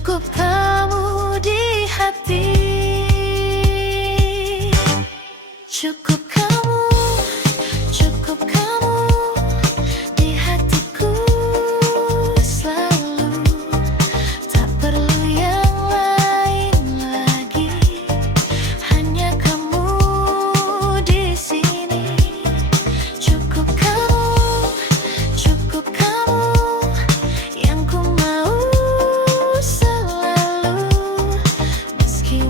Cukup kamu di hati, cukup kamu, cukup kamu di hatiku selalu. Tak perlu yang lain lagi, hanya kamu di sini. Cukup kamu yang ku mau selalu, meski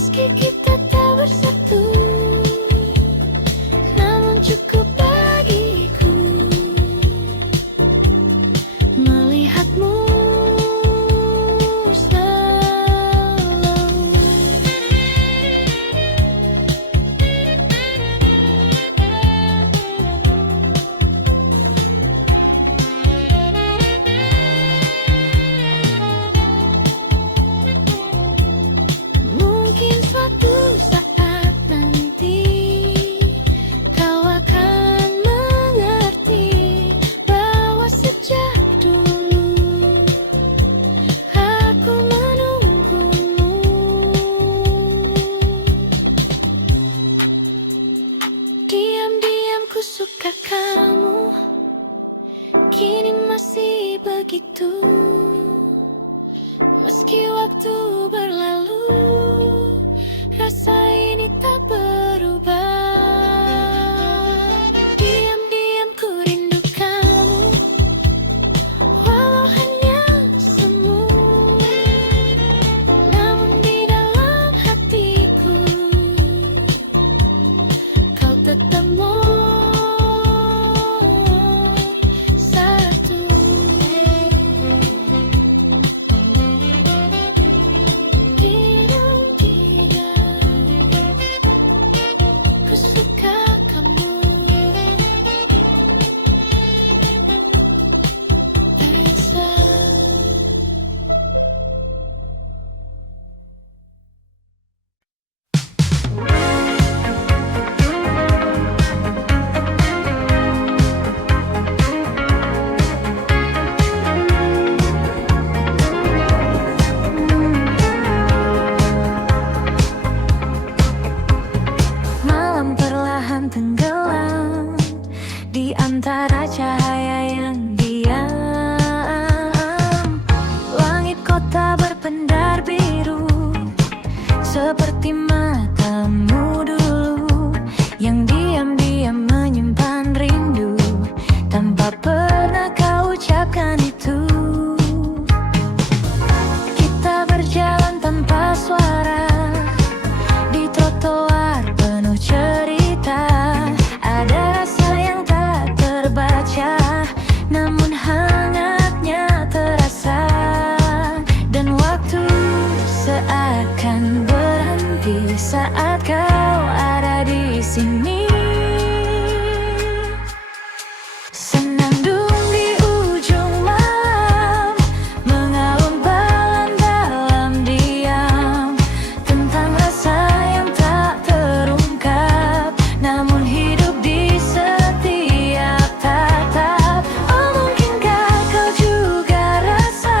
Meski kita tak bersatu, namun cukup bagiku melihatmu selalu. Mungkin suatu saat nanti kau akan mengerti bahwa sejak dulu aku menunggumu. Diam-diam ku suka kamu, kini masih begitu. Meski waktu berlalu, rasa ini tak berubah. Diam-diam ku rindu kamu, walau hanya semu. Namun di dalam hatiku, kau tetap satu. Ku suka kamu, Aisyah. Malam perlahan tenggelam di antara cahaya yang diam. Langit kota berpendar biru seperti matamu dulu yang diam-diam menyimpan rindu tanpa pernah kau ucapkan itu. Kita berjalan tanpa suara di trotoar penuh cerita. Ada rasa yang tak terbaca, namun hangatnya terasa. Dan waktu seakan berhenti saat kau ada di sini. Senandung di ujung malam, mengalun balan dalam diam, tentang rasa yang tak terungkap, namun hidup di setiap tatap. Oh, mungkinkah kau juga rasa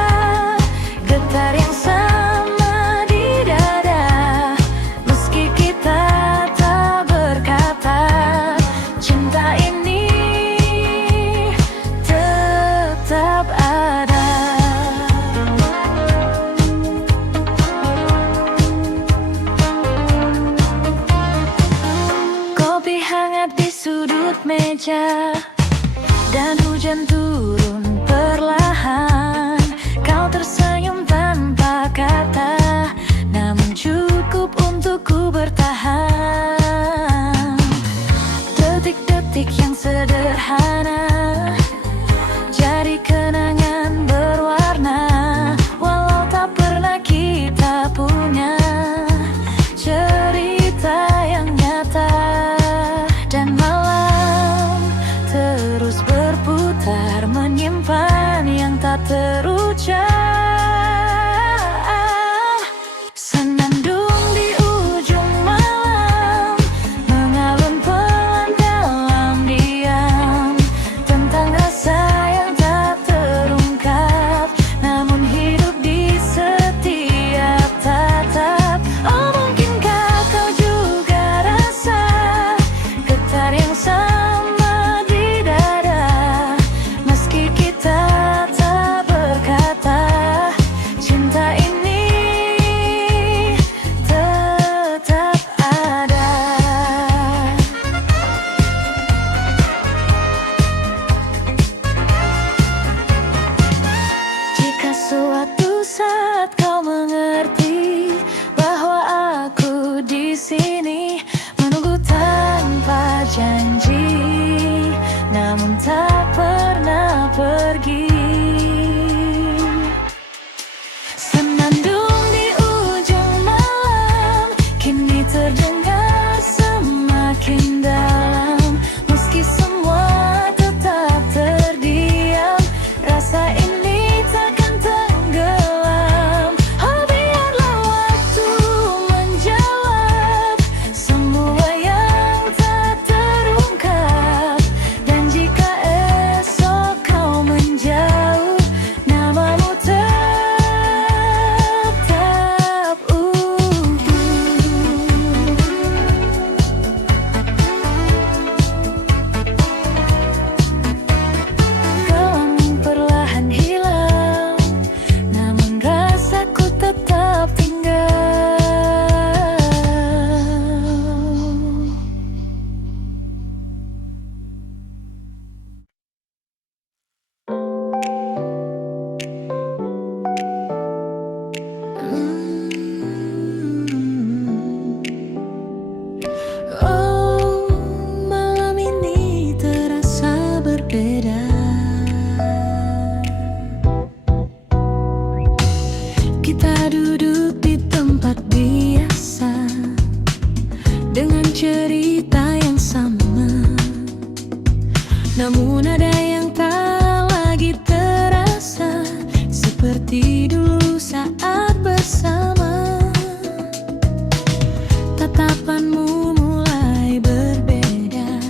getar yang sama di dada, meski kita tak berkata, cinta ini tetap ada. Kopi hangat di sudut meja dan hujan turun perlahan. Kau tersenyum tanpa kata, namun cukup untuk ku bertahan. Detik-detik yang sederhana jadi kenangan berwarna, walau tak pernah kita punya cerita yang nyata. Dan malam terus berputar terdengar semakin dalam. Meski semua tetap terdiam, rasa ini takkan tenggelam. Oh, biarlah waktu menjawab semua yang tak terungkap. Dan jika esok kau menjauh, namamu tetap Gelap perlahan hilang, namun rasaku tetap tinggal. Oh, malam ini terasa berbeda. Kita duduk di tempat biasa dengan cerita yang sama, namun ada yang tak lagi terasa seperti dulu saat bersama. Tatapanmu mulai berbeda,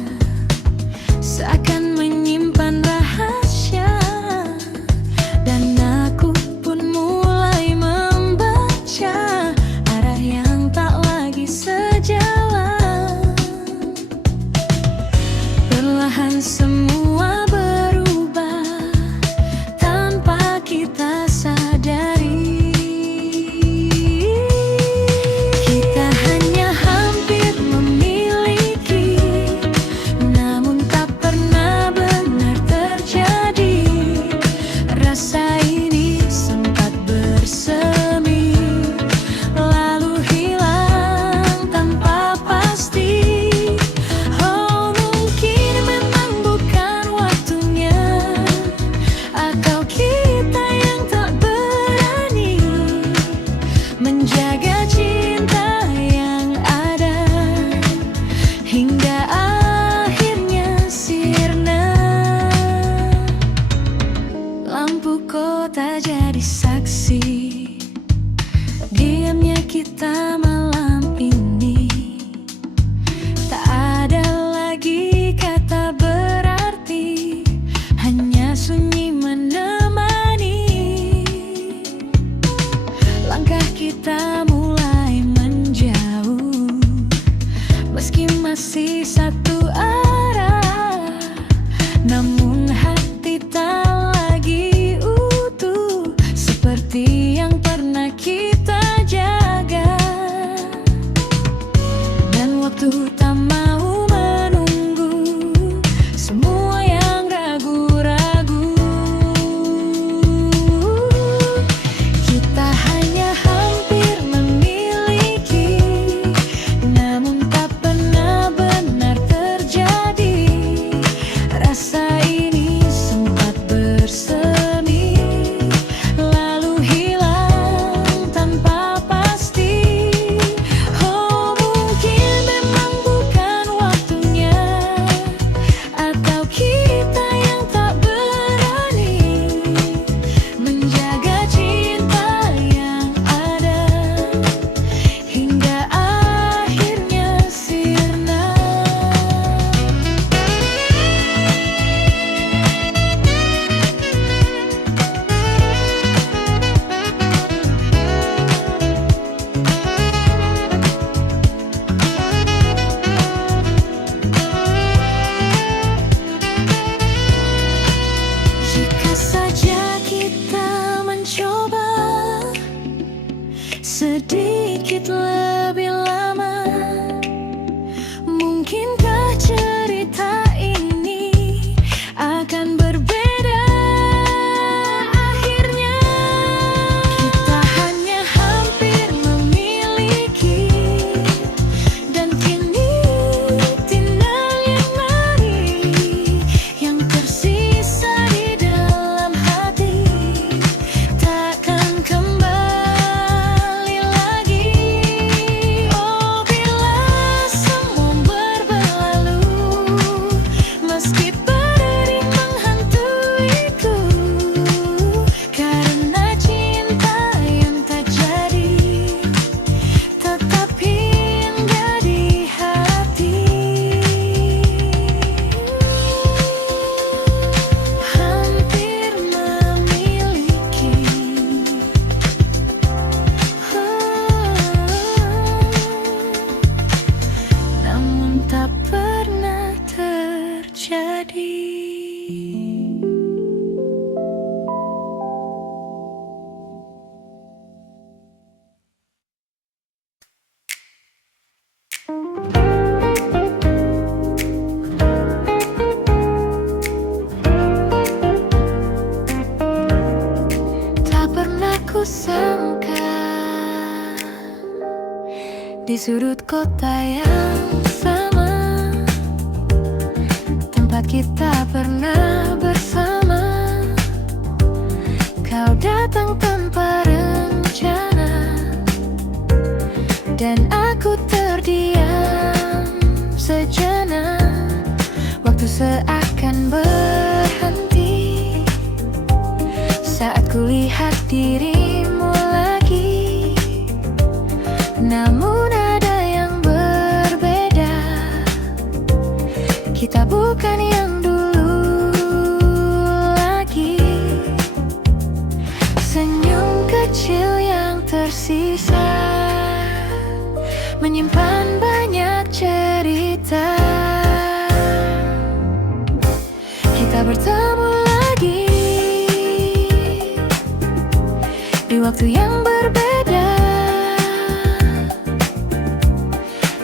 seakan menyimpan rahasia, dan aku pun mulai membaca arah yang tak lagi sejalan. Perlahan semua berubah tanpa kita sadari. Kita hanya hampir memiliki, namun tak pernah benar terjadi. Rasa ini sempat bersemi, lalu hilang tanpa pasti. Oh, mungkin memang bukan waktunya, atau kita yang tak berani menjaga cinta yang ada hingga akhirnya sirna. Lampu kota jadi saksi diamnya kita malam ini. Tak ada lagi kata berarti, hanya sunyi menemani. Langkah kita mulai menjauh, meski masih satu arah, namun hati tak lagi utuh seperti yang pernah kita jaga. Dan waktu tak mau menunggu semua yang ragu-ragu. Kita hanya hampir memiliki, namun tak pernah benar sudut kota yang sama, tempat kita pernah bersama. Kau datang tanpa rencana, dan aku terdiam sejenak. Waktu seakan berhenti saat kulihat dirimu lagi. Namun ada yang berbeda, kita bukan yang dulu lagi. Senyum kecil yang tersisa menyimpan banyak cerita. Kita bertemu lagi di waktu yang berbeda,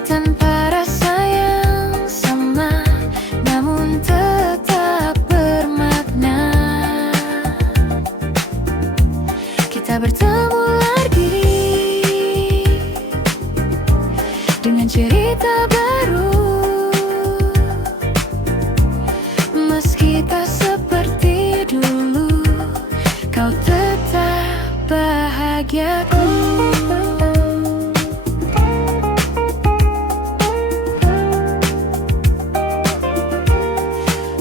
tanpa rasa yang sama, namun tetap bermakna. Kita bertemu lagi dengan cerita baru, meski tak seperti dulu, kau tetap bahagiaku.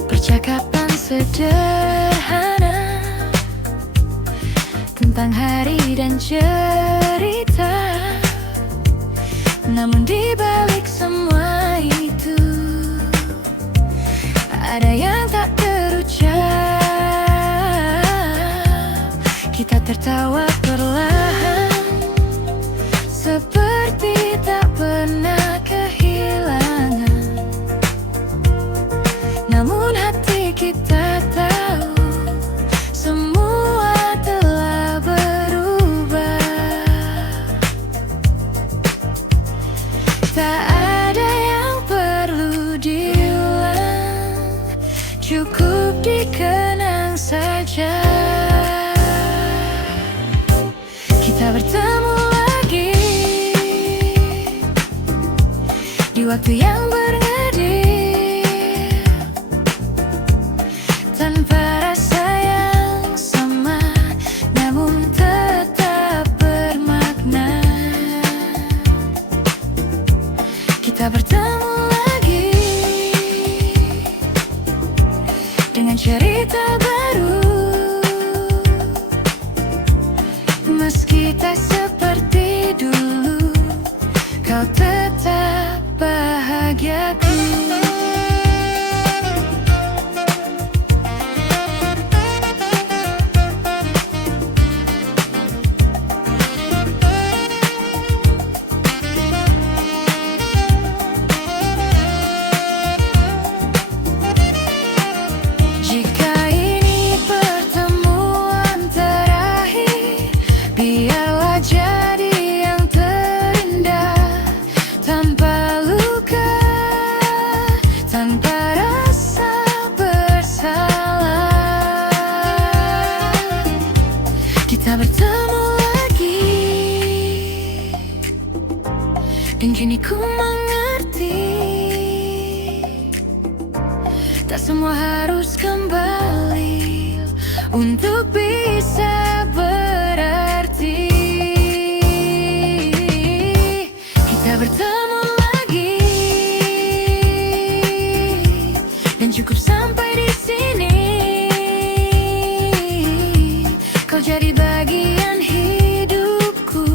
Percakapan sederhana tentang hari dan cerita, namun di balik semua itu ada yang tak terucap. Kita tertawa perlahan, seperti tak pernah kehilangan. Namun hati kita tahu semua telah berubah. Tak ada yang perlu diulang, cukup dikenang saja. Kita bertemu lagi di waktu yang berngedip, tanpa rasa yang sama, namun tetap bermakna. Kita bertemu lagi dengan cerita baru, meski tak seperti dulu, kau tetap bahagiaku. Jika ini pertemuan terakhir, biarlah jadi yang terindah, tanpa luka, tanpa rasa bersalah. Kita bertemu lagi, dan kini ku mengerti, tak semua harus kembali untuk bisa berarti. Kita bertemu lagi, dan cukup sampai di sini. Kau jadi bagian hidupku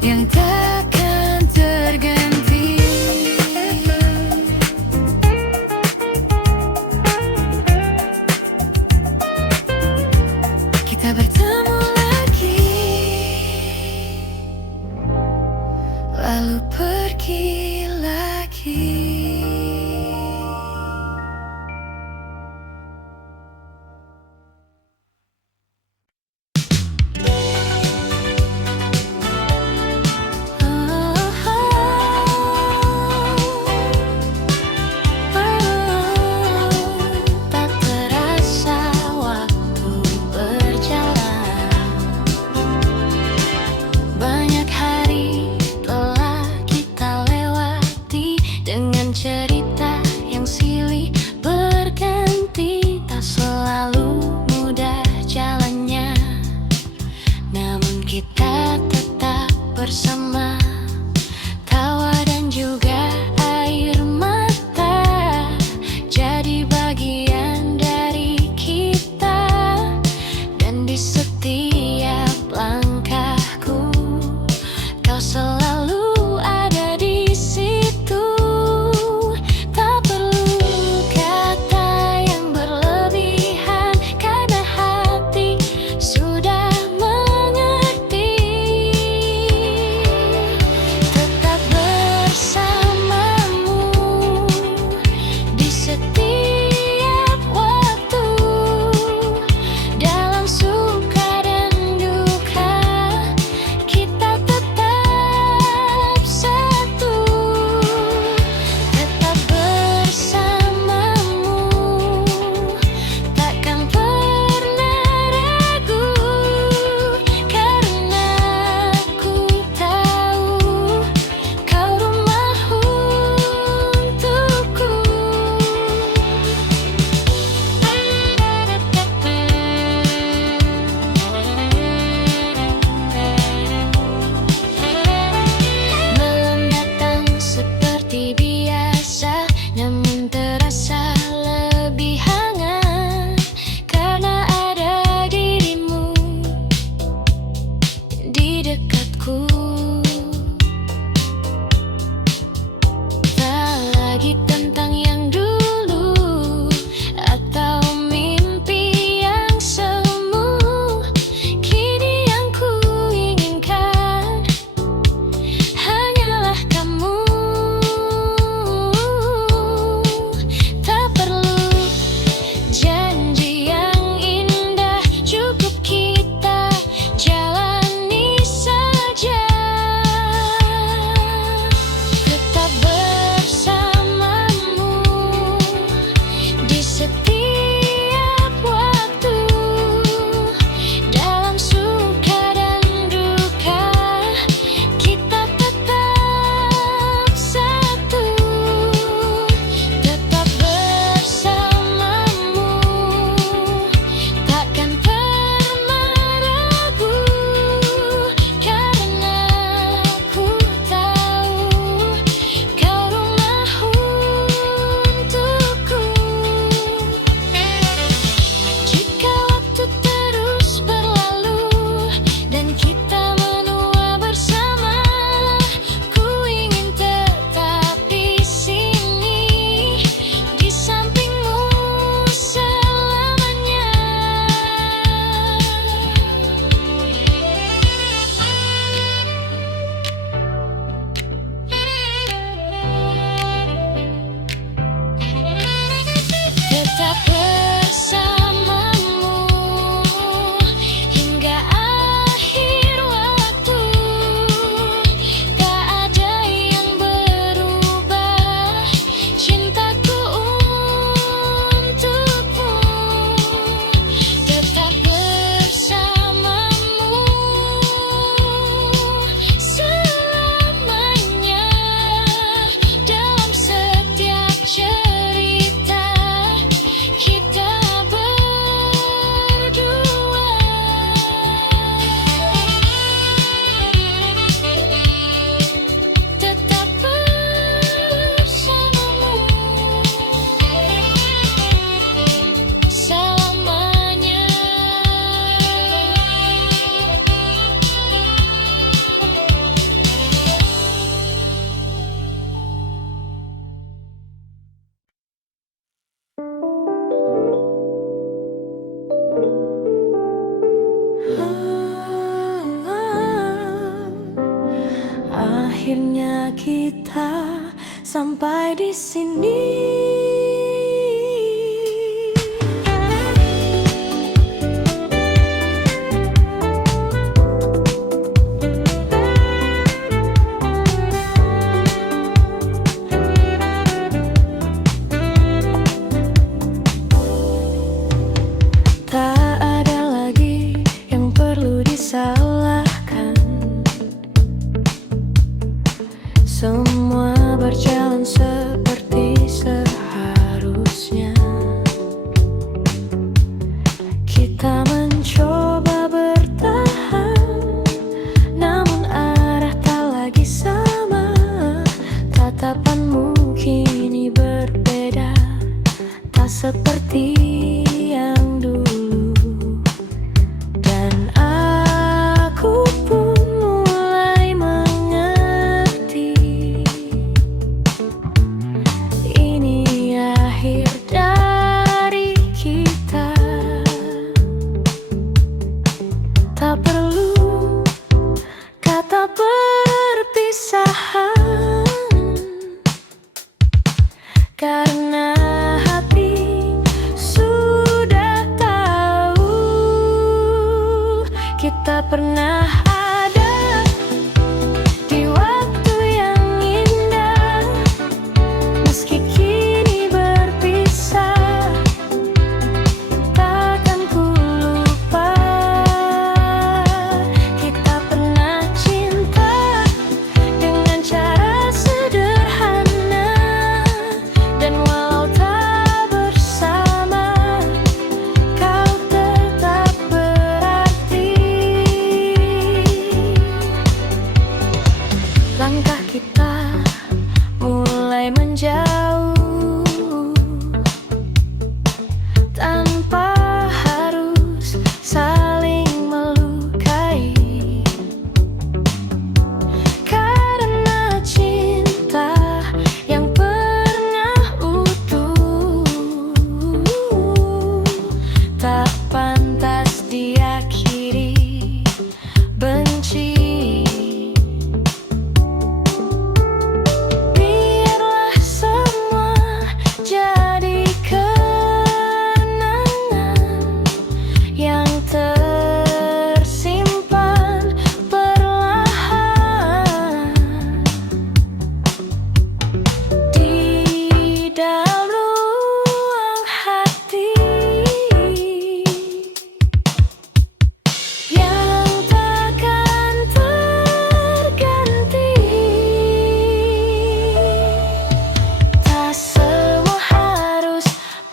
yang takkan terganti. Kita bertemu lagi, lalu pergi lagi. Tak terasa waktu berjalan, banyak hari telah kita kita sampai di sini. Tak ada lagi yang perlu disalahkan. Semua berjalan seperti seharusnya. Kita mencoba bertahan, namun arah tak lagi sama. Tatapanmu kini berbeda, tak seperti yang dulu. Dan aku pun mulai mengerti, ini akhir dari kita. Tak perlu kata perpisahan, karena hati sudah tahu kita pernah ada di waktu yang indah. Meski kini berpisah, takkan ku lupa. Kita pernah cinta dengan cara sederhana, dan walau tak bersama, kau tetap berarti. Langkah kita mulai menjauh, tanpa harus saling melukai. Karena cinta yang pernah utuh tak pantas diakhiri benci. Biarlah semua jadi kenangan yang tersimpan perlahan di dalam ruang hati, yang takkan terganti. Tak semua harus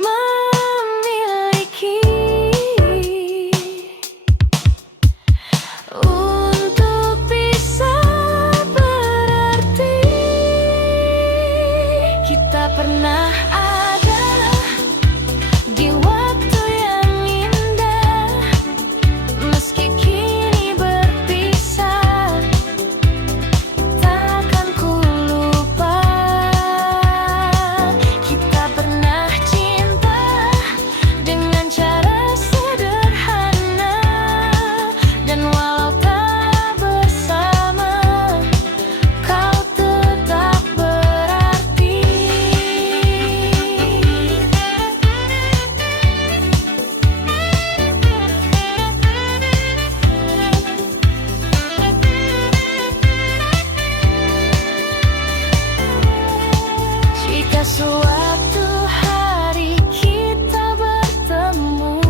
memiliki untuk bisa berarti. Kita pernah ada di waktu yang indah. Meski kini berpisah, takkan ku lupa. Kita pernah cinta dengan cara sederhana, dan walau tak bersama, kau tetap berarti. Jika suatu hari kita bertemu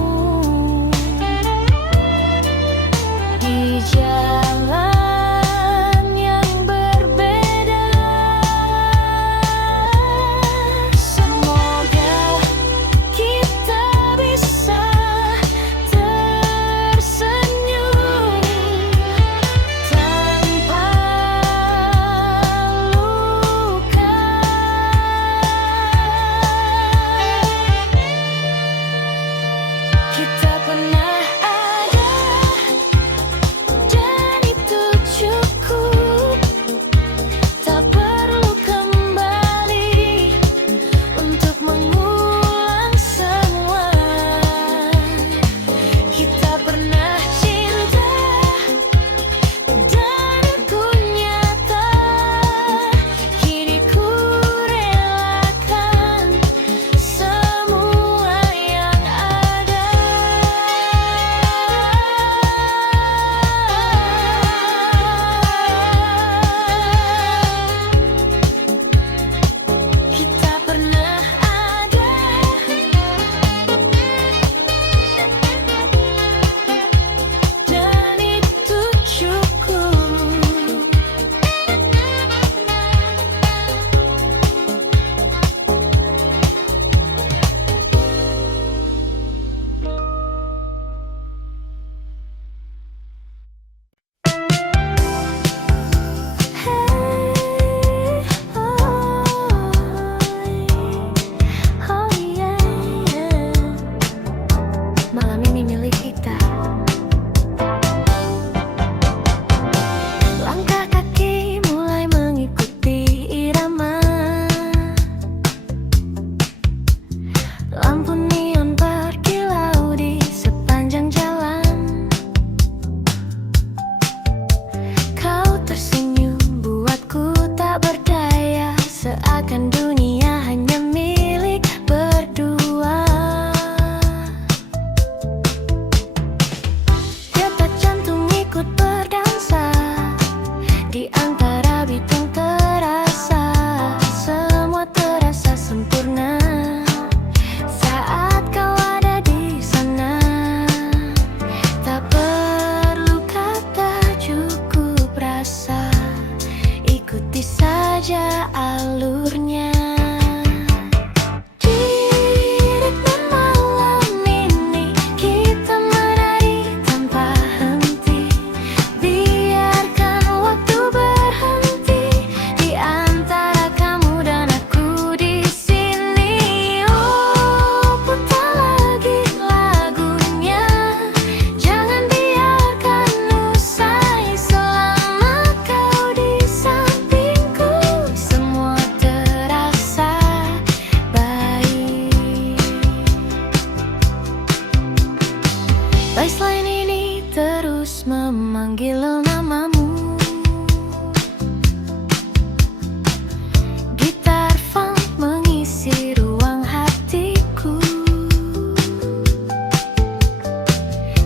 di jalan yang berbeda, semoga kita bisa tersenyum tanpa luka. saja alurnya. Di ritme malam ini kita menari tanpa henti. Biarkan waktu berhenti di antara kamu dan aku di sini. Oh, putar lagi lagunya. Jangan biarkan usai selama kau di sampingku. Semua terasa baik. Baseline ini terus memanggil namamu. Gitar funk mengisi ruang hatiku.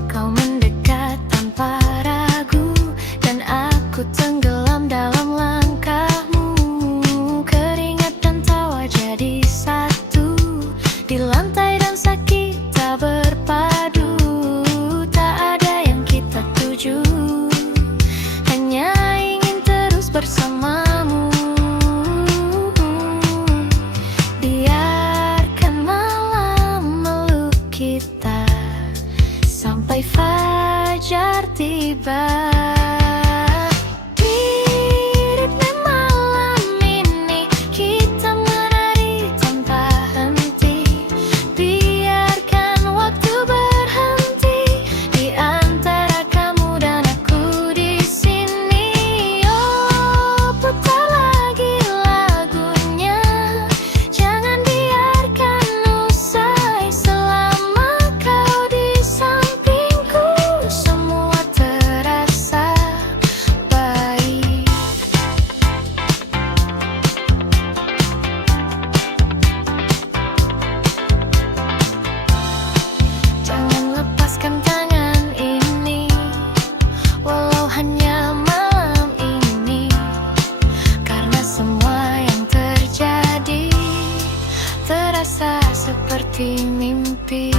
Kau mendekat tanpa ragu dan aku tenggelam dalam langkahmu. Keringat dan tawa jadi satu. Di lantai dansa kita berpadu. Tak ada yang kita tuju, hanya ingin terus bersamamu. Biarkan malam meluk kita sampai fajar tiba. Di ritme malam ini kita menari tanpa henti. Biarkan waktu berhenti di antara kamu dan aku di sini. Oh, putar lagi lagunya. Jangan biarkan usai selama kau di sampingku. Semua terasa baik. Jangan lepaskan tangan ini, walau hanya malam ini. Karena semua yang terjadi terasa seperti mimpi.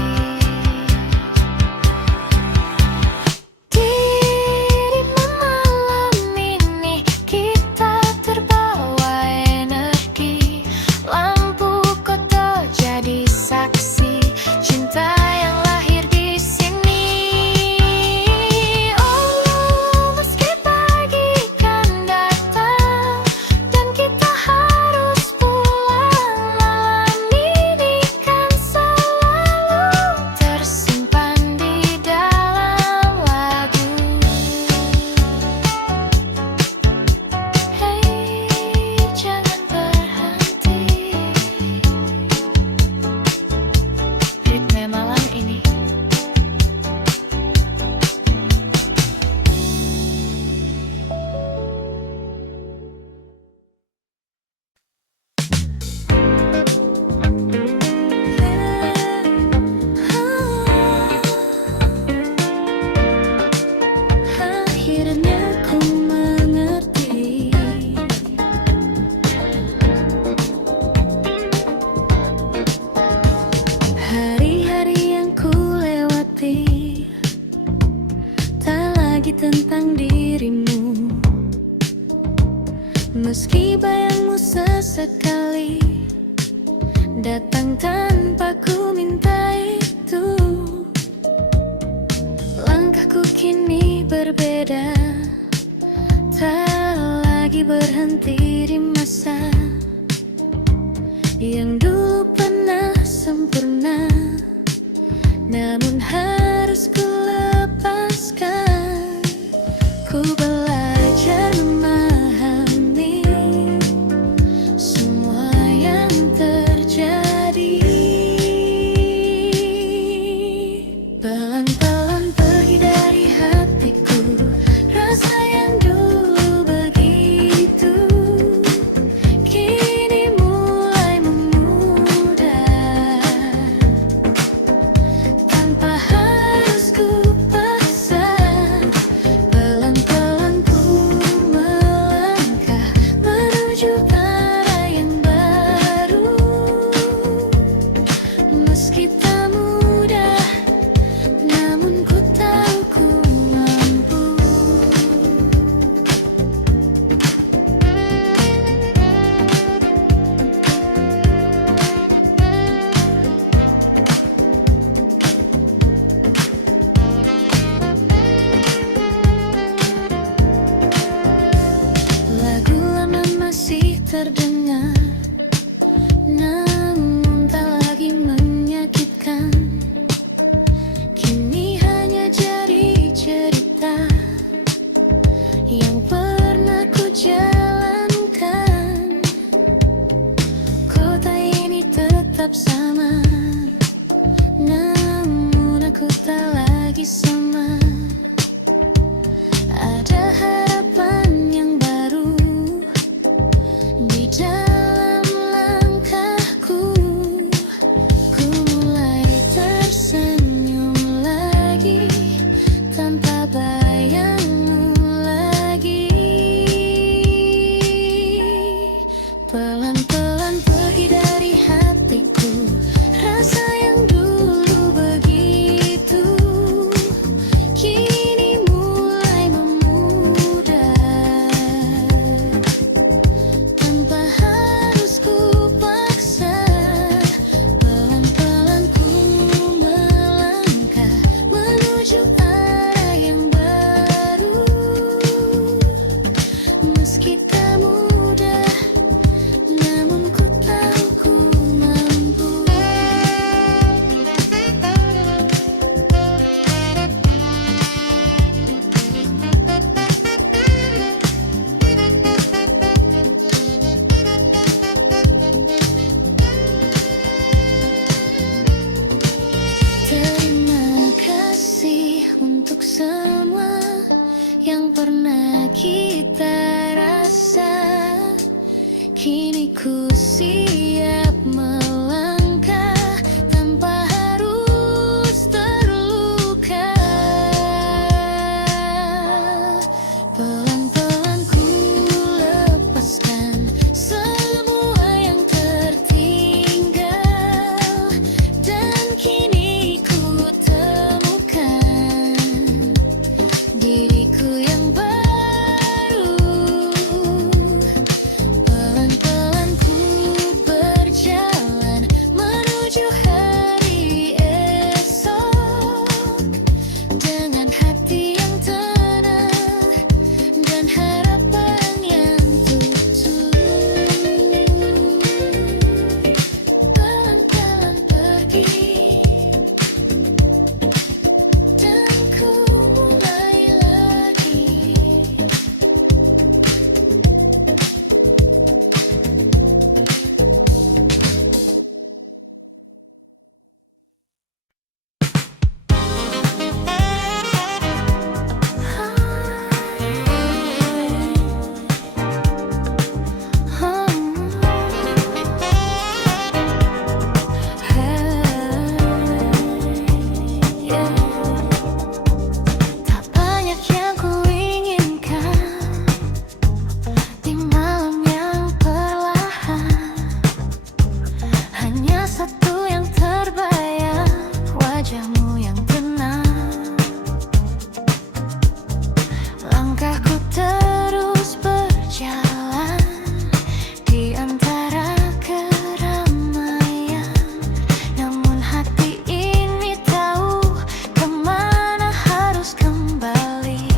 Di ritme malam ini kita terbawa energi. Lampu kota jadi saksi cinta yang lahir di sini. Oh, meski pagi kan datang dan kita harus pulang, malam ini kan selalu tersimpan di dalam lagu. Hei, jangan berhenti. Ritme malam ini. Akhirnya ku mengerti. Hari-hari yang ku lewati tak lagi tentang dirimu. Meski bayangmu sesekali datang tanpa ku minta itu. Langkahku kini berbeda, tak lagi berhenti di masa yang dulu pernah sempurna. Namun harus ku lepaskan. Ku belajar memahami semua yang terjadi. Pelan-pelan pergi dari hatiku rasa yang dulu begitu hangat, namun tak lagi menyakitkan. Kini hanya jadi cerita yang pernah ku jalankan. Kota ini tetap sama, namun aku tak lagi sama. Ada harapan yang baru di dalam langkahku. Ku mulai tersenyum lagi tanpa bayangmu lagi. Pelan-pelan pergi dari hatiku rasa yang dulu begitu, kini mulai memudar tanpa harus ku paksa. Pelan-pelan ku melangkah menuju arah yang baru, meski tak mudah, namun ku tahu ku mampu. Terima kasih untuk semua yang pernah kita rasa. Kini ku siap melangkah tanpa harus terluka. Pelan-pelan ku lepaskan semua yang tertinggal, dan kini ku temukan diriku yang baru. Pelan-pelan ku berjalan menuju hari esok, dengan hati yang tenang dan harapan yang tulus. Pelan-pelan pergi dan ku mulai lagi. Tak banyak yang ku inginkan di malam yang perlahan, hanya satu yang terbayang, wajahmu yang tenang. Langkahku terus berjalan di antara keramaian, namun hati ini tahu kemana harus kembali.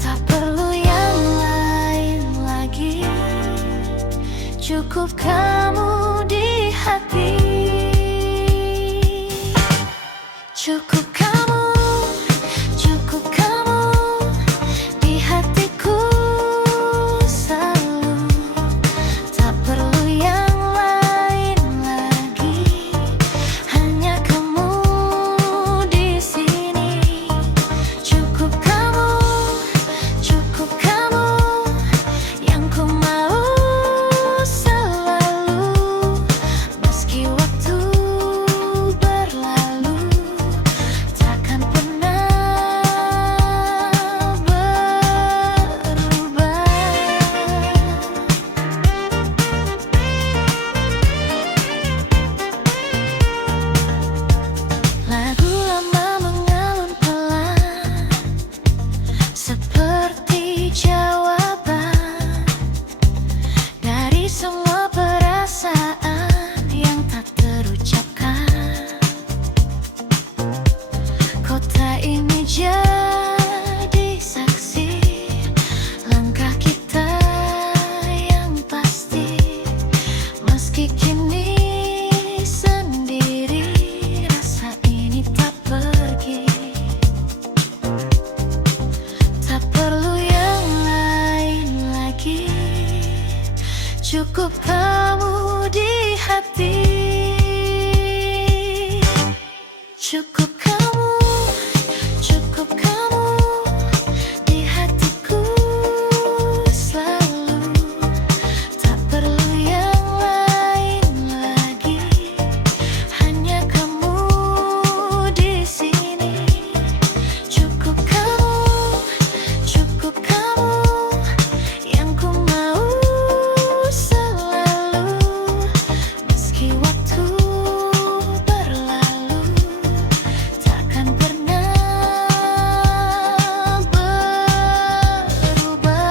Tak perlu yang lain lagi, cukup kamu di hati. Cukup kamu di hatiku selalu. Tak perlu yang lain lagi, hanya kamu di sini. Cukup kamu yang ku mau selalu, meski waktu berlalu. Cukup kamu di hati, cukup kamu, cukup kamu di hatiku selalu. Tak perlu yang lain lagi, hanya kamu di sini. Cukup kamu yang ku mau selalu. Meski waktu berlalu, takkan pernah berubah.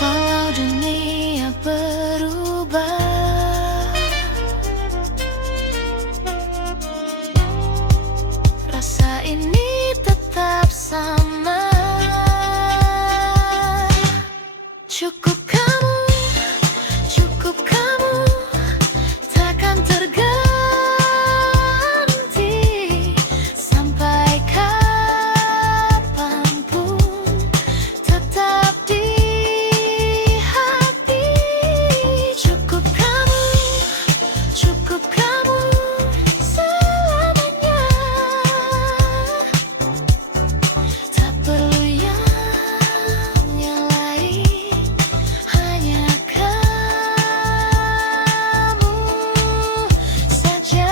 Walau dunia berubah, rasa ini tetap sama. Cukup kamu, takkan terganti sampai kapanpun, tetap di hati. Cukup kamu selamanya. Tak perlu yang lain, hanya kamu saja.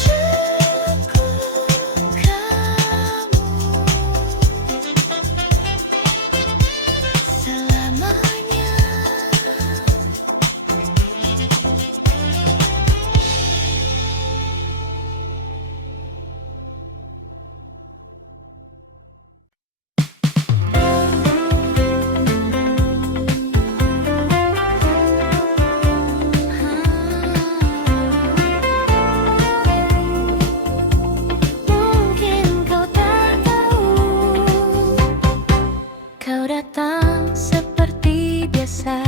Cukup kamu selamanya. Mungkin kau tak tahu, kau datang seperti biasa,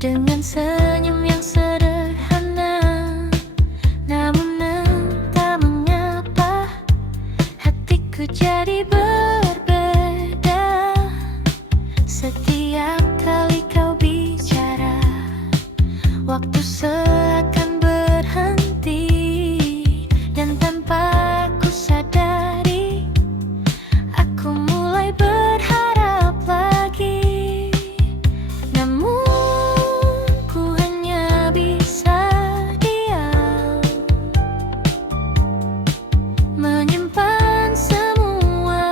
dengan senyum yang sederhana. Namun entah mengapa hatiku jadi berbeda. Setiap kali kau bicara, waktu seakan berhenti, dan tanpa ku sadari, aku mulai berharap lagi. Namun ku hanya bisa diam, menyimpan semua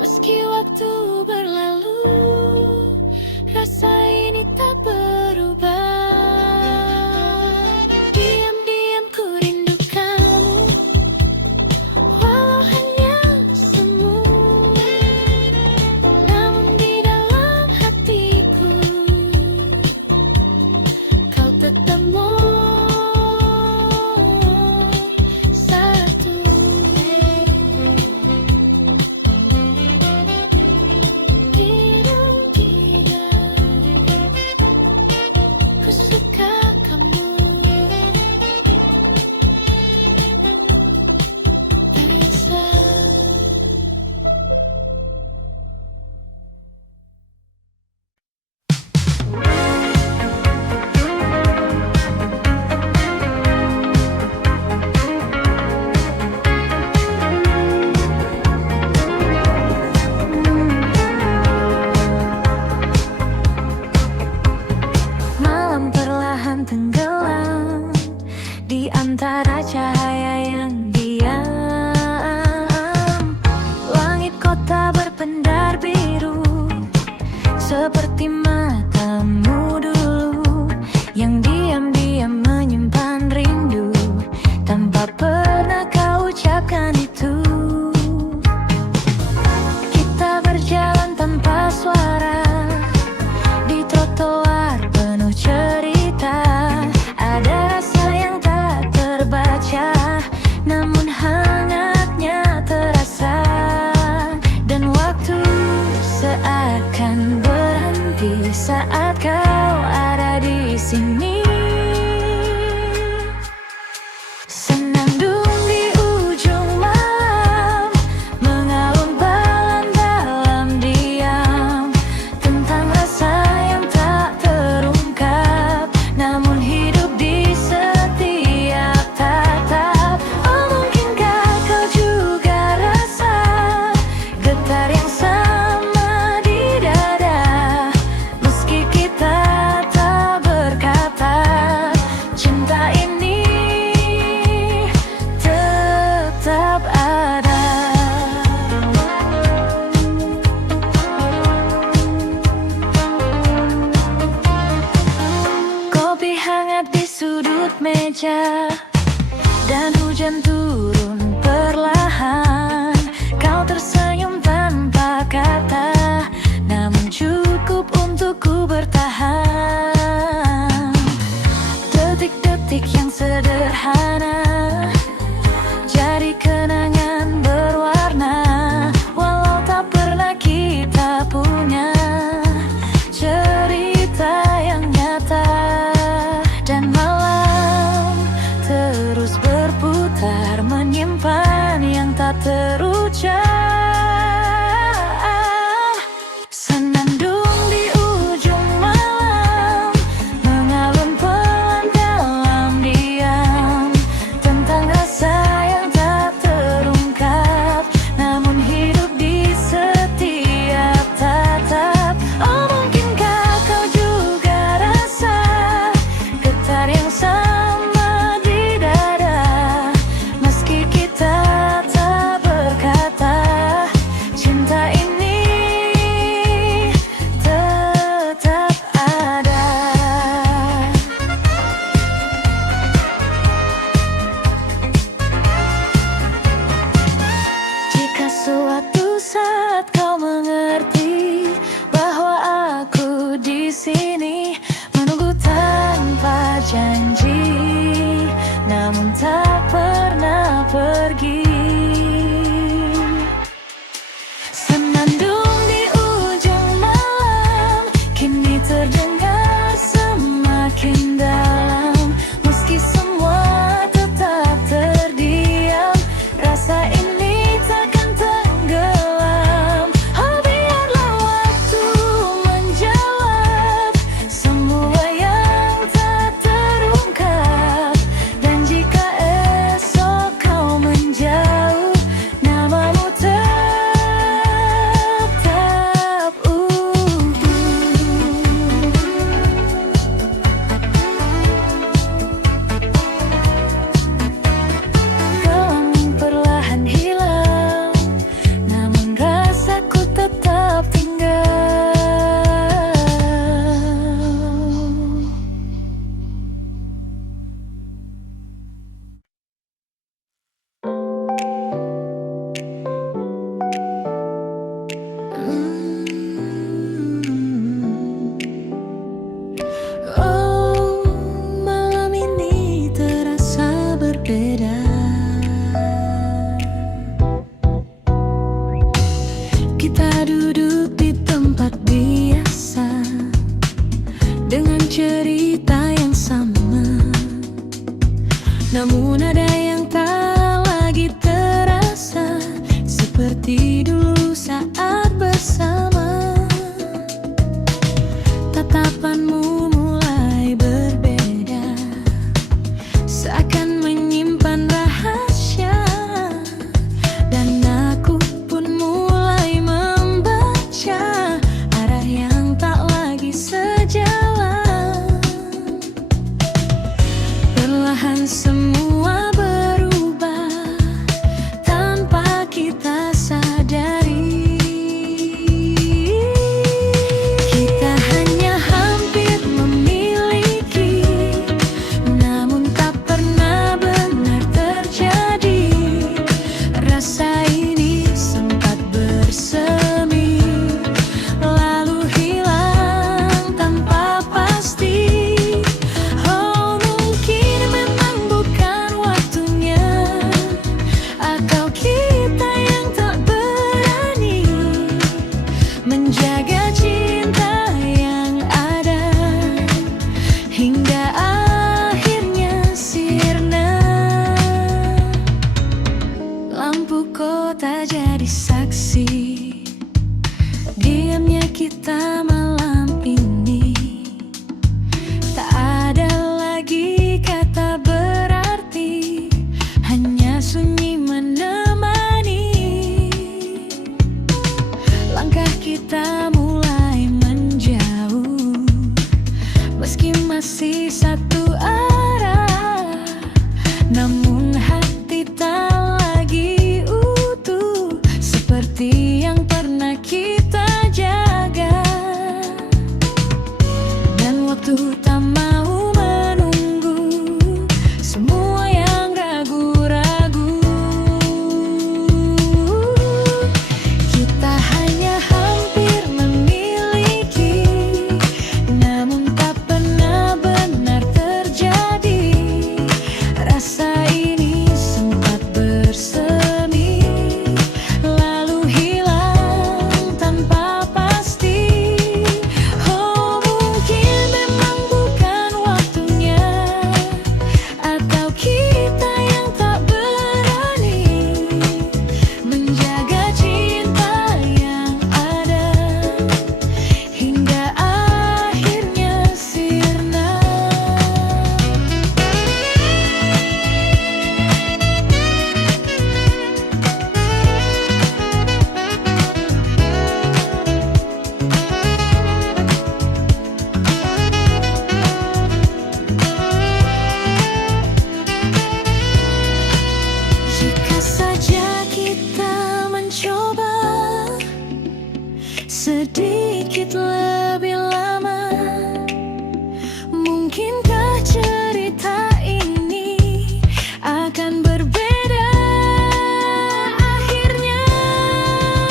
Meski waktu berlalu, rasa ini tak berubah. Diam-diam ku rindu kamu, walau hanya semu. Namun di dalam hatiku, kau tetap satu. Ku suka kamu, Raisa. Malam perlahan tenggelam di antara cahaya yang diam. Langit kota berpendar biru, seperti matamu dulu yang diam-diam menyimpan rindu tanpa pernah kau ucapkan itu. Kita berjalan tanpa suara di trotoar penuh cerita. Ada rasa yang tak terbaca, namun hangatnya terasa. Dan waktu seakan berhenti saat kau ada di sini. Senandung di ujung malam, mengalun pelan dalam diam, tentang rasa yang tak terungkap, namun hidup di setiap tatap. Oh, mungkinkah kau juga rasa getar yang sama di dada, meski kita tak berkata, cinta ini tetap ada. Kopi hangat di sudut meja, dan hujan turun perlahan. Kau tersenyum tanpa kata, namun cukup untuk ku bertahan. Detik-detik yang sederhana jadi kenangan berwarna, walau tak pernah kita punya cerita yang nyata. Dan malam terus berputar, menyimpan yang tak terucap. Senandung di ujung malam, mengalun pelan dalam diam, tentang rasa yang tak terungkap, namun hidup di setiap tatap. Oh, mungkinkah kau juga rasa getar yang sama di dada, meski kita tak berkata, cinta ini tetap ada. Jika suatu saat kau mengerti bahwa aku di sini menunggu tanpa janji, namun tak pernah pergi. Senandung di ujung malam, kini terdengar semakin dalam, meski semua tetap terdiam. Rasa ini takkan tenggelam Kita duduk di tempat biasa dengan cerita yang sama, namun ada yang tak lagi terasa seperti dulu saat bersama. Tatapanmu mulai berbeda, seakan menyimpan rahasia, dan aku pun mulai membaca arah yang tak lagi sejalan. Perlahan semua berubah tanpa kita sadari. Kita hanya hampir memiliki, namun tak pernah benar terjadi. Rasa ini sempat bersemi, lalu hilang tanpa pasti. Oh, mungkin memang bukan waktunya, atau kita yang tak berani menjaga cinta yang ada hingga akhirnya sirna. Lampu kota jadi saksi diamnya kita malam ini. Tak ada lagi kata berarti, hanya sunyi menemani. Langkah kita mulai menjauh, meski masih satu arah, namun hati tak lagi utuh seperti yang pernah kita jaga. Dan waktu tak mau menunggu semua yang ragu-ragu. Kita hanya hampir memiliki, namun tak pernah benar terjadi. Rasa ini sempat bersemi, lalu hilang tanpa pasti. Oh, mungkin memang bukan waktunya, atau kita yang tak berani menjaga cinta yang ada hingga akhirnya sirna. Jika saja kita mencoba sedikit lebih lama, mungkinkah cerita ini akan berbeda akhirnya.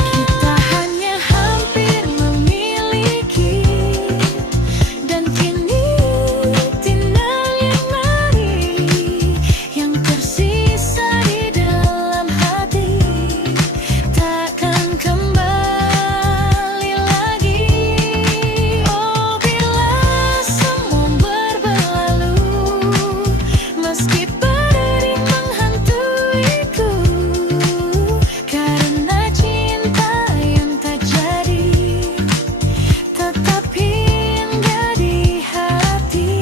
Kita hanya hampir memiliki, dan kini tinggal yang mari yang tersisa di dalam hati, takkan kembali lagi. Oh, bila semua berlalu, meski pedih menghantuiku, karena cinta yang tak jadi tetap hingga di hati.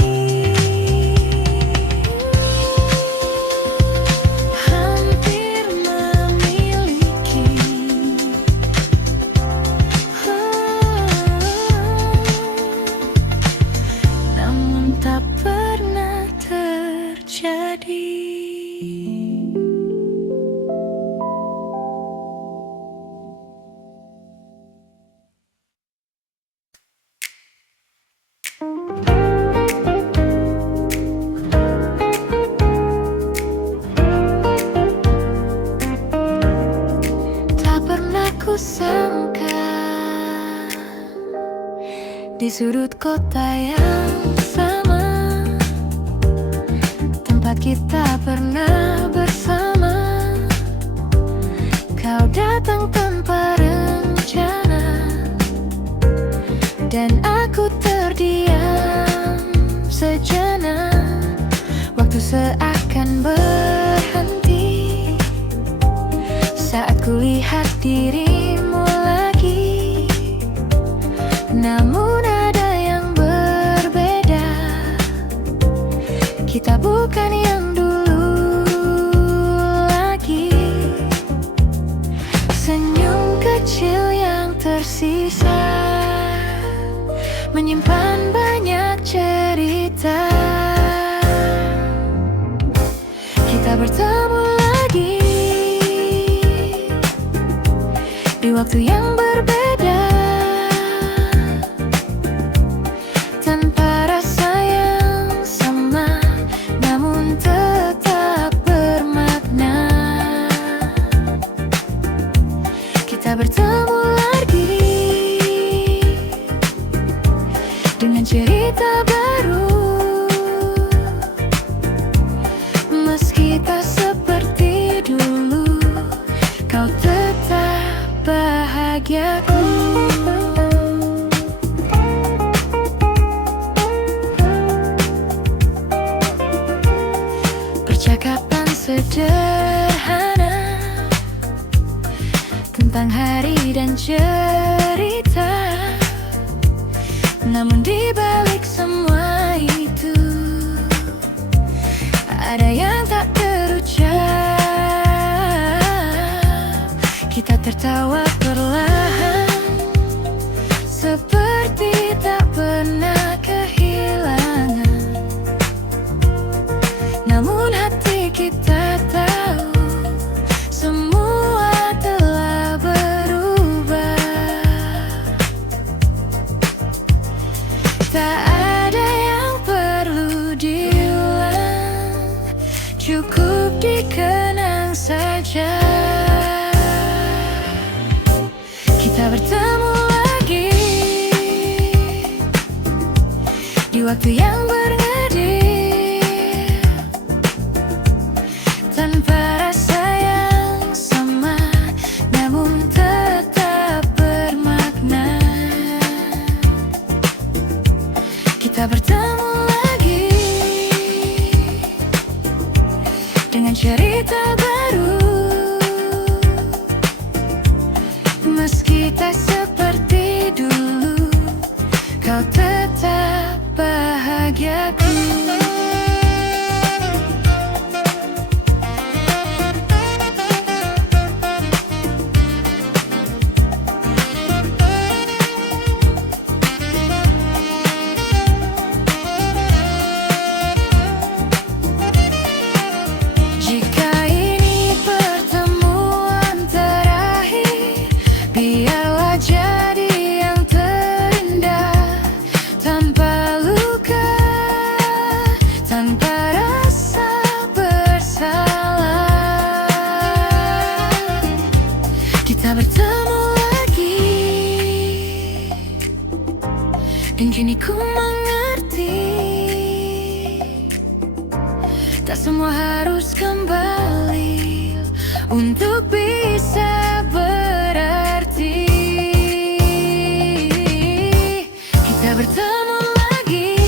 Hampir memiliki, namun tak pernah terjadi. Tak pernah kusangka di sudut kota yang sama, tempat kita pernah bersama, kau datang tanpa rencana. wajahnya, dan aku terdiam sejenak. Waktu seakan berhenti saat kulihat dirimu lagi. Namun ada yang berbeda, kita bukan yang dulu lagi. Senyum kecil yang tersisa menyimpan banyak cerita. Kita bertemu lagi di waktu yang berbeda, tanpa rasa yang sama, namun tetap bermakna. Kita bertemu lagi dengan cerita baru, meski tak seperti dulu, kau tetap bahagiaku. Percakapan sederhana tentang hari dan cerita, namun di balik semua itu ada yang tak terucap. Kita tertawa perlahan, seperti tak pernah kehilangan. Namun hati kita tahu semua telah berubah. Tak ada yang perlu diulang, cukup dikenang saja. Kita bertemu lagi di waktu yang bernadil, tanpa rasa yang sama, namun tetap bermakna. Kita bertemu lagi dengan cerita baru, meski tak seperti dulu, kau tetap bahagiaku. Jika ini pertemuan terakhir, biarlah jadi yang terindah, tanpa luka, tanpa rasa bersalah. Kita bertemu lagi, dan kini ku mengerti, tak semua harus kembali untuk bisa berarti. Kita bertemu lagi,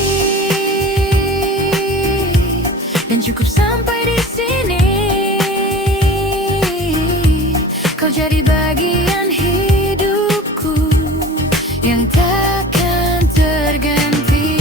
dan cukup sampai di sini. Kau jadi bagian hidupku yang takkan terganti.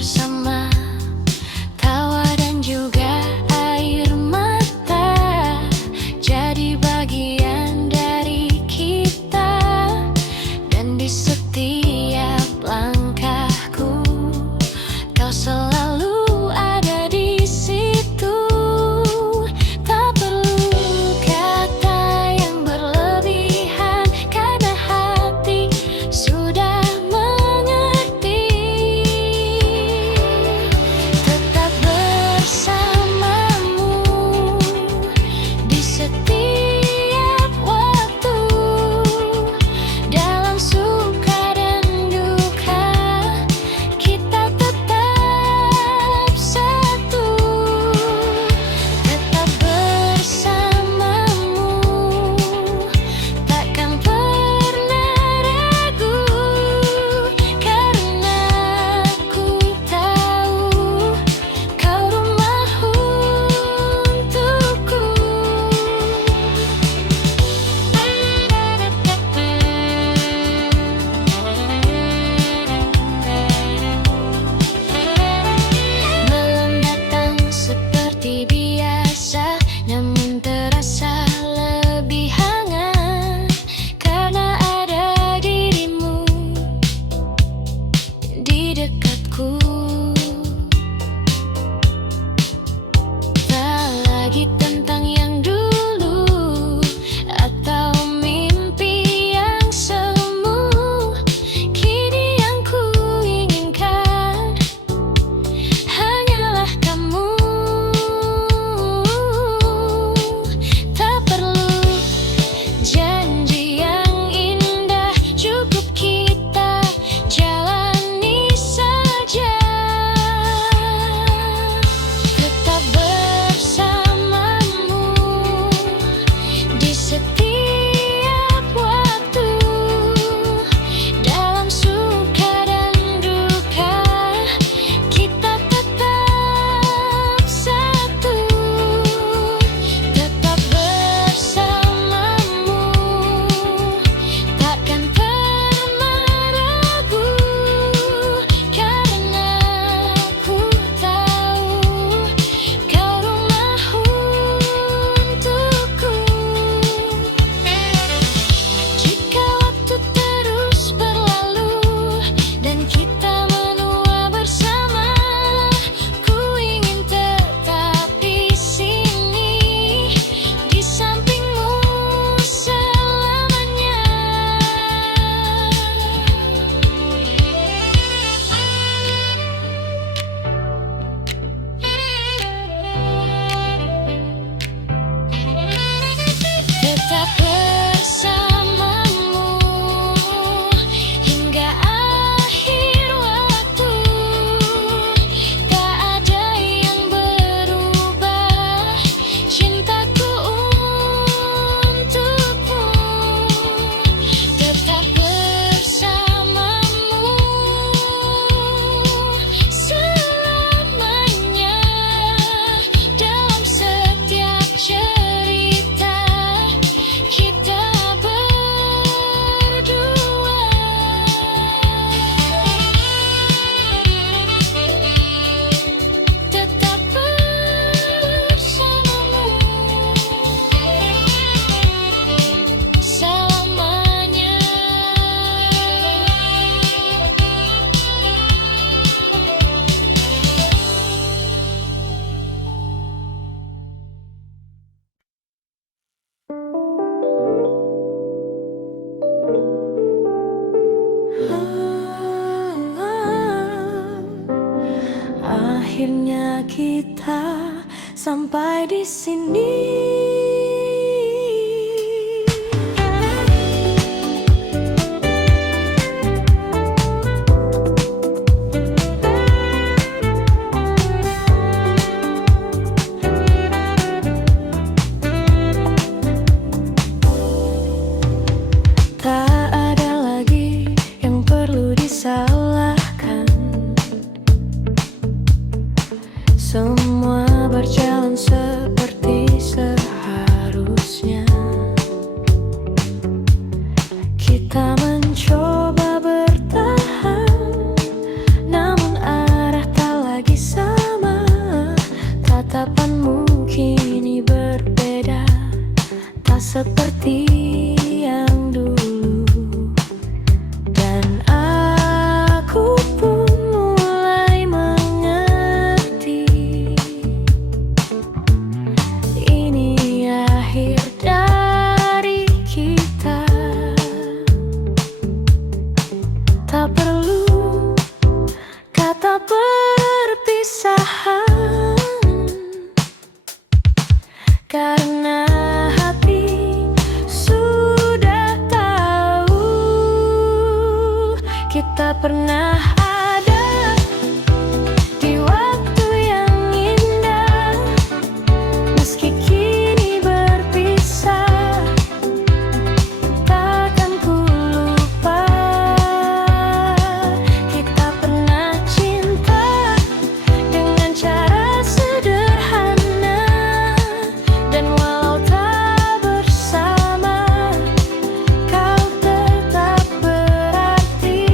bersama, tawa dan juga air mata jadi bagian dari kita. Dan di setiap langkahku kau selalu ada di situ. Tak perlu kata yang berlebihan, karena hati sudah mengerti. Tetap bersamamu di setiap waktu, dalam suka dan duka kita tetap satu. Tetap bersamamu, takkan pernah ragu, karena ku tahu kau rumah untukku. Malam datang seperti biasa, namun terasa lebih hangat karena ada dirimu di dekatku. Tak lagi tentang yang dulu atau mimpi yang semu. Kini yang ku inginkan hanyalah kamu. Tak perlu janji yang indah, cukup kita jalani saja. Tetap bersamamu di setiap waktu, dalam suka dan duka kita tetap satu. Tetap bersamamu, takkan pernah ragu, karena ku tahu kau rumah untukku. Jika waktu terus berlalu dan kita menua bersama, ku ingin tetap di sini, di sampingmu selamanya. Tetap bersamamu hingga akhir waktu. Tak ada yang berubah, cintaku untukmu. Tetap bersamamu selamanya, dalam setiap cerita kita berdua. Tetap bersamamu selamanya. Akhirnya kita sampai di sini. Tak ada lagi yang perlu disalahkan. Semua berjalan seperti seharusnya. Kita mencoba bertahan, namun arah kita pernah ada di waktu yang indah. Meski kini berpisah, takkan ku lupa. Kita pernah cinta dengan cara sederhana, dan walau tak bersama, kau tetap berarti.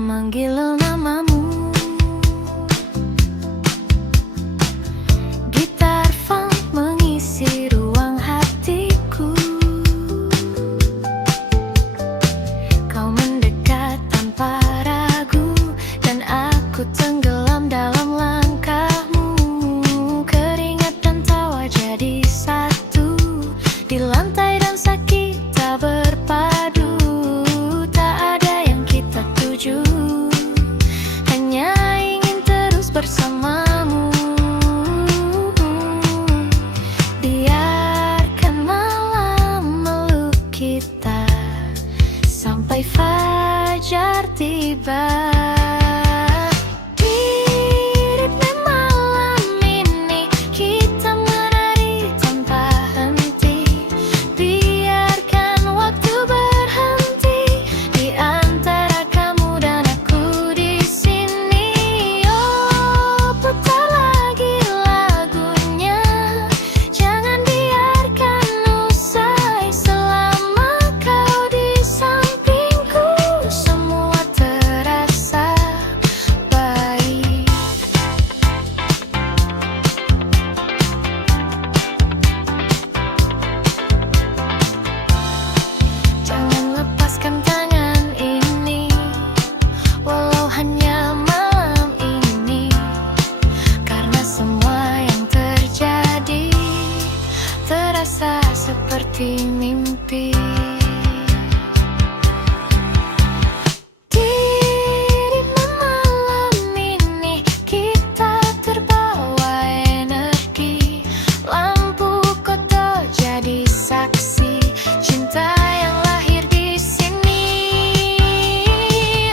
memanggil namamu. Gitar funk mengisi ruang hatiku. Kau mendekat tanpa ragu, dan aku tenggelam dalam langkahmu. Keringat dan tawa jadi satu, di lantai dansa kita berpadu. Tak ada yang kita tuju, hanya ingin terus bersamamu. Biarkan malam meluk kita sampai fajar tiba. Terasa seperti mimpi. Di malam ini kita terbawa energi. Lampu kota jadi saksi cinta yang lahir di sini.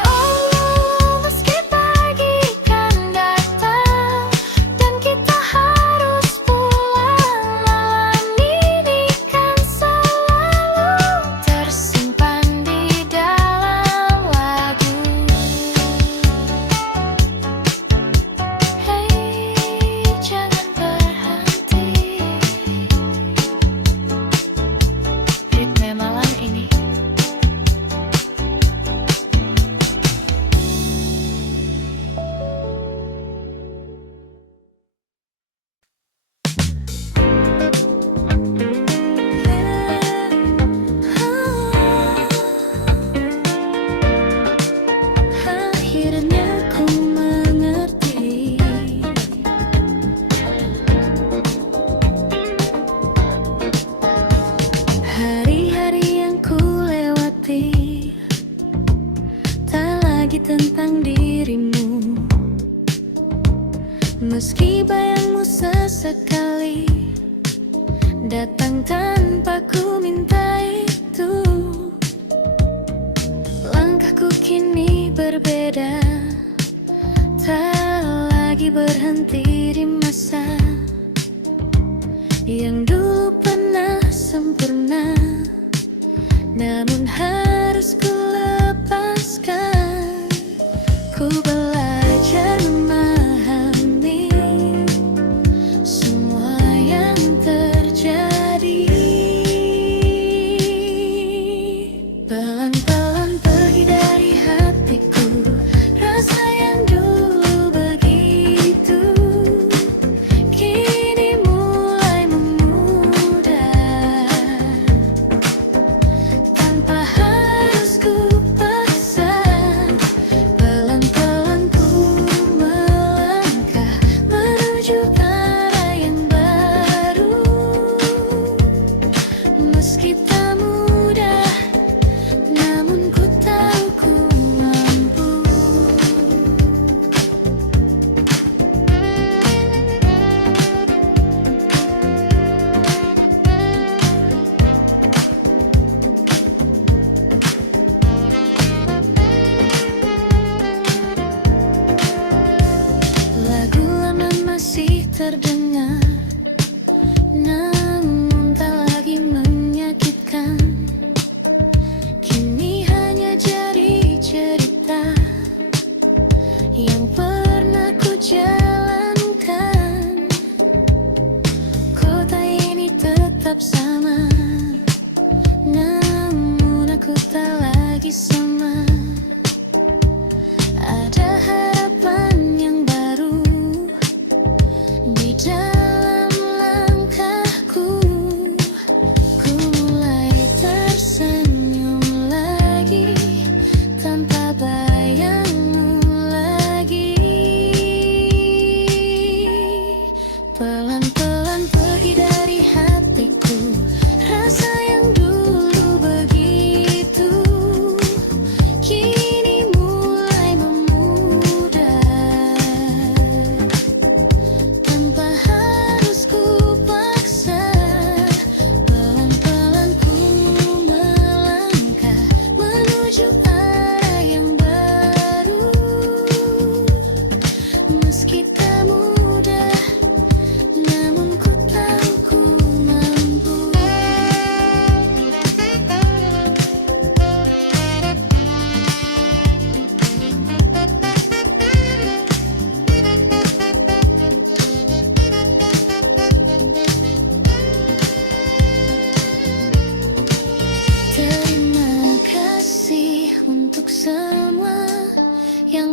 Oh, meski pagi kan datang dan kita harus pulang, malam ini kan selalu tersimpan di dalam lagu. Hei, jangan berhenti. Ritme malam ini. Akhirnya ku mengerti. Hari-hari yang ku lewati tak lagi tentang dirimu. Meski bayangmu sesekali datang tanpa ku minta itu, langkahku kini berbeda, tak lagi berhenti di masa yang dulu pernah sempurna, namun harus ku lepaskan. Ku belajar memahami semua yang terjadi. Pelan-pelan pergi dari hatiku rasa yang dulu begitu, kini mulai memudar tanpa harus ku paksa. Pelan-pelan ku melangkah menuju arah yang baru. Meski tak mudah, namun ku tahu ku mampu. Lagu lama masih terdengar, namun tak lagi menyakitkan. Kini hanya jadi cerita yang pernah ku jalankan. Kota ini tetap sama, namun aku tak lagi sama.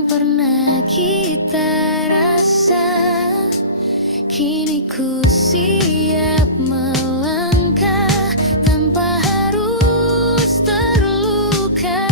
yang pernah kita rasa. Kini ku siap melangkah tanpa harus terluka.